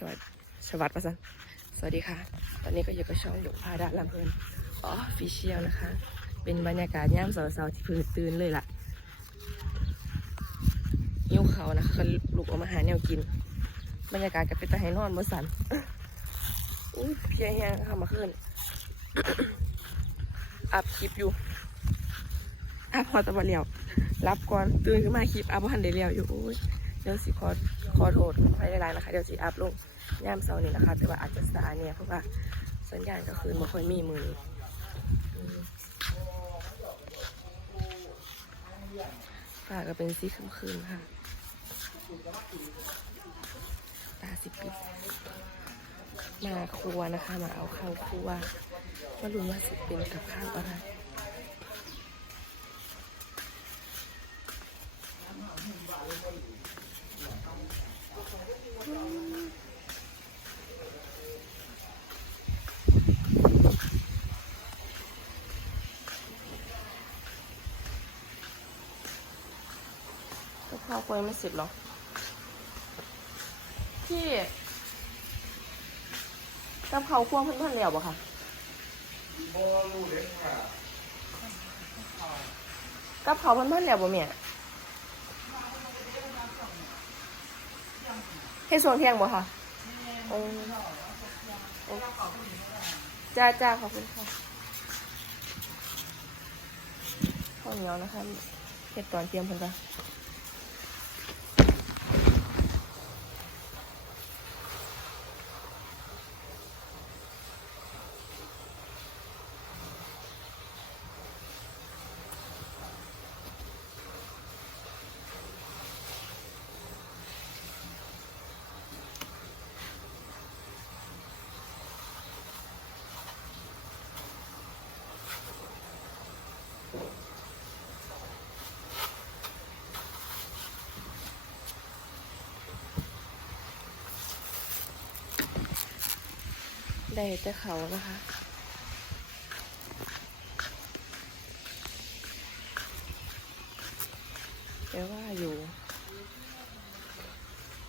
สวัสดีสวัสดีประสันสวัสดีค่ะ ตอนนี้ก็อยู่กับช่องหยกพาดาลำเพลินอ๋อฟิเชียลนะคะ เป็นบรรยากาศย่ามเสาๆที่เพิ่งตื่นเลยล่ะยิ้วเขานะคะก็ลุกออกมาหาแนวกิน บรรยากาศก็เป็นตาให้นอนบ่สันอุ้ยเพียแห้งค่ะมาขึ้นอัพคลิปอยู่อัพพอตะวันเลียวรับก่อนตื่นขึ้นมาคลิปอัพพันเดเลียวอยู่โอ้ยเดี๋ยวสิขอ ขอโทษไปหลายๆนะคะเดี๋ยวสิอัพลงย่ามเสาร์นี้นะคะแต่ว่าอาจจะสายเนี่ยเพราะว่าสัญญาณก็คือไม่ค่อยมีมือนี้อืมฟ้าก็เป็นสีครึมๆค่ะตาสิปิดมาครัวนะคะ มาเอาข้าวครัวมารู้ว่าสิเป็นกับข้าวอะไร ข้าวครัวยไม่เสร็จหรอพี่กับเขาวคั่วเพิ่อนพันแล้วบ่ค่ะกับเขาวเพิ่นพันแล้วบ่แม่ ให้ส่วนเที่ยงบ่ค่ะโอ้โอ้จ้าจ้าขอบคุณค่ะข้าวเหนียวนะคะเห็ดตอนเตรียมเพิ่นก่อน ได้แต่เขานะคะ แต่ว่าอยู่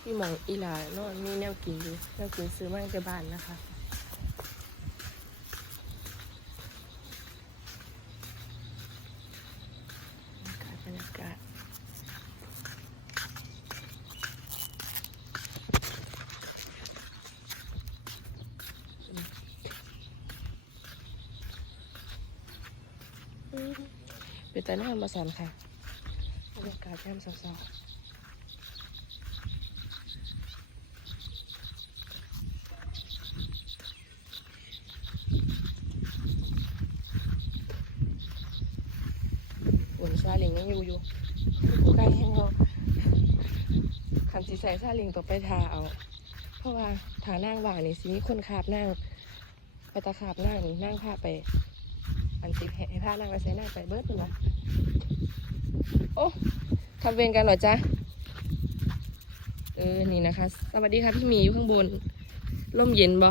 ที่หมองอีหลานอนมีแนวกินอยู่แนวกินซื้อมาจากบ้านนะคะบรรยากาศบรรยากาศอืม เป็นแต่นอนมาสันค่ะบรรยากาศแจ่มเศร้าๆฝนซาลิงยังอยู่อยู่ใกล้แห้งเราคันสีใส่ซาลิงต่อไปทาเอา เพราะว่าทานั่งว่างนี่สิมีคนขาบนั่งไปตะขาบนั่งนี่นั่งผ้าไป อันสิให้ผ้านั่งไปใส่นั่งไปเบิดเป็นวะโอ้ทำเวรกันเหรอจ๊ะ เออ นี่นะคะ สวัสดีค่ะพี่มีอยู่ข้างบน ร่มเย็นบ่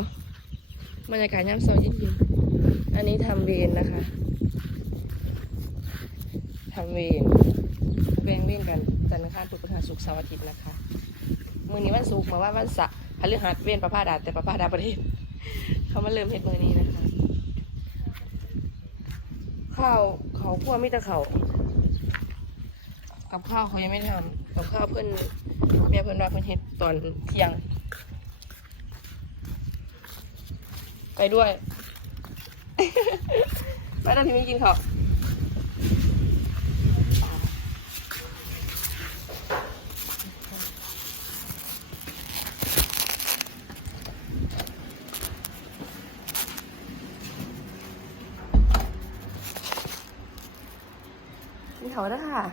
บรรยากาศยามเช้าเย็นอันนี้ทำเวรนะคะทำเวรแบ่งเวรกันจันทร์อังคารพุธพฤหัสศุกร์เสาร์อาทิตย์นะคะมือนี้วันศุกร์มาว่าวันเสาร์พฤหัสเวรประพาดาแต่ประพาดาประเทศเขามาเริ่มเฮ็ดมือนี้นะคะ ข้าวเขาคั่วมิต่เขากับข้าวเขายังไม่ทำกับข้าวเพื่อนแม่เพื่อนว่าเพื่อนเห็ดตอนเที่ยง ไปด้วย ไปตอนที่ไม่กินข้าว กินข้าวแล้วค่ะ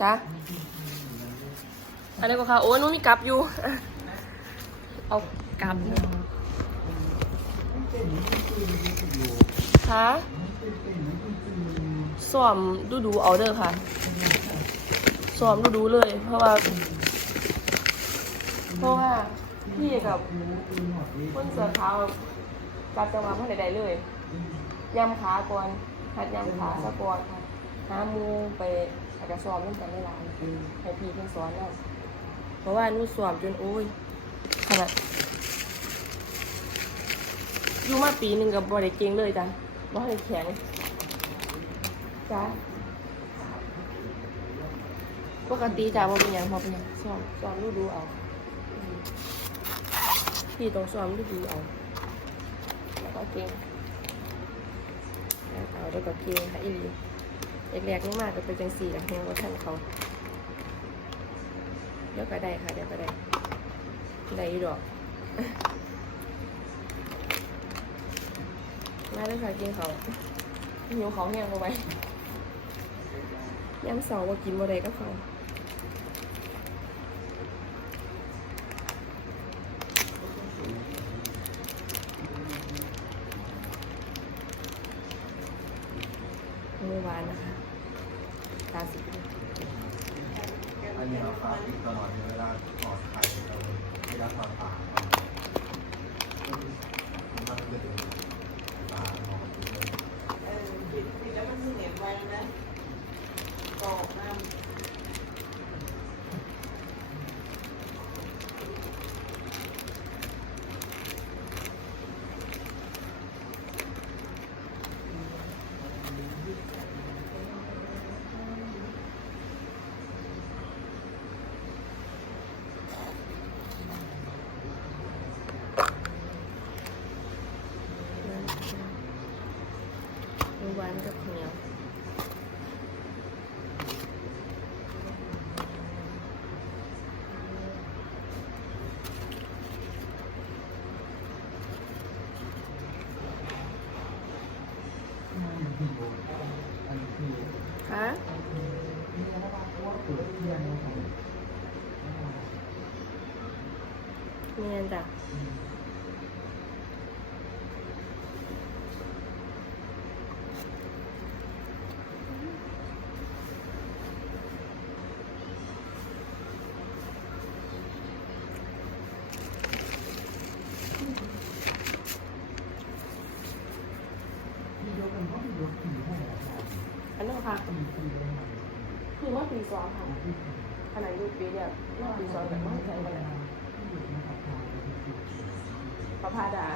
จ้ะอะไรก็ค่ะ โอ้ยหนู้นมีกลับอยู่ เอากลับนะคะสวมดูดูๆเอาเด้อค่ะสวมดูดูๆเลย เพราะว่า เพราะว่าพี่กับคุณเสือขาวจับจังหวะเมื่อใดๆเลย ย่ำขาก่อนหัดยำขาสะก่อนค่ะหาหมูไปอาจจะซ้อมเล่นกันได้หลายให้พี่เพิ่นสอนแล้วเพราะว่าหนูซ้อมจนโอ้ยขนาดอยู่มาปีหนึ่งกับบริเก่งเลยจ้ะบ่ให้แข็งจ้ะปกติจ้ะบ่เป็นยังบ่เป็นยังซ้อมซ้อมดูดูเอาพี่ต้องซ้อมดูดูเอาแล้วก็เก่ง เอาแล้วก็เก่งค่ะอีหลีแรกๆนี่มากก็เป็นจังสี่แหละแฮงว่าท่านเขาเดี๋ยวก็ได้ค่ะเดี๋ยวก็ได้ได้ดอกมาเลยค่ะกินเขาหิวเขาแห้งเอาไว้ย้ำสองว่ากินบ่ได้ก็เขาื่อวานนะคะตาสิอันนี้เราฝากอีกตลอดเวลาถอดไข่เราเวลาถอดปากมันจะเป็นตาหมอกินเลยเออปิดปิดแล้วมันเห็นไว้นะกรอบน้ำ เมื่อวานกับเหนียวคะ เมียนจ้ะอันนั้นค่ะคือว่าปีซ้อนค่ะขนาดยูปีเนี่ยนอกปีซ้อนแต่ว่ใช้มาแล้ว ประพาดา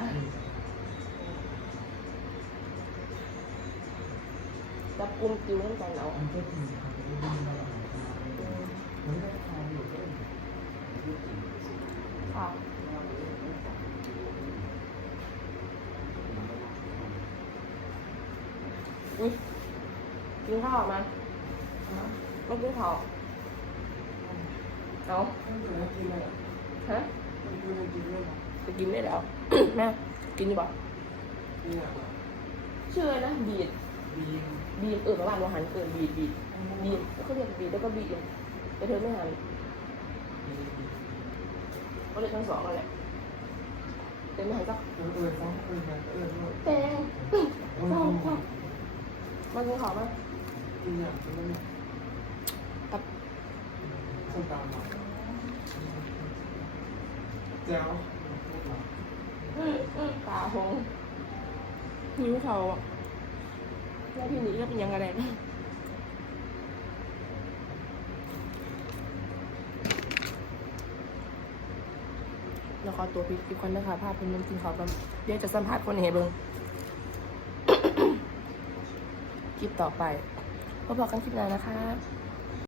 จับกลุ่มคิวตั้งใจเอาค่ะอุ้ยกินข้าวออกมาไม่กินข้าวเอาฮะจะกินได้แล้ว แม่กินดีป่ะชื่ออะไรนะบีดบีดเออประมาณว่าหันเกินบีดบีดบีดเขาเรียกบีดแล้วก็บีดเลยแต่เธอไม่หันเขาเรียกทั้งสองกันแหละเต็มไม่หันก็แตงเศร้าค่ะมากินข้าวมากับเจ้า ตาหงหิวเขาอะแล้วทีนี้ก็เป็นยังไงแล้วขอตัวพี่อีกคนนะคะภาพเป็นน้ำจริงเขาก็เดี๋ยวจะสัมภาษณ์คนเห็นเบิ้งคลิปต่อไปพบกันคลิปหน้านะคะ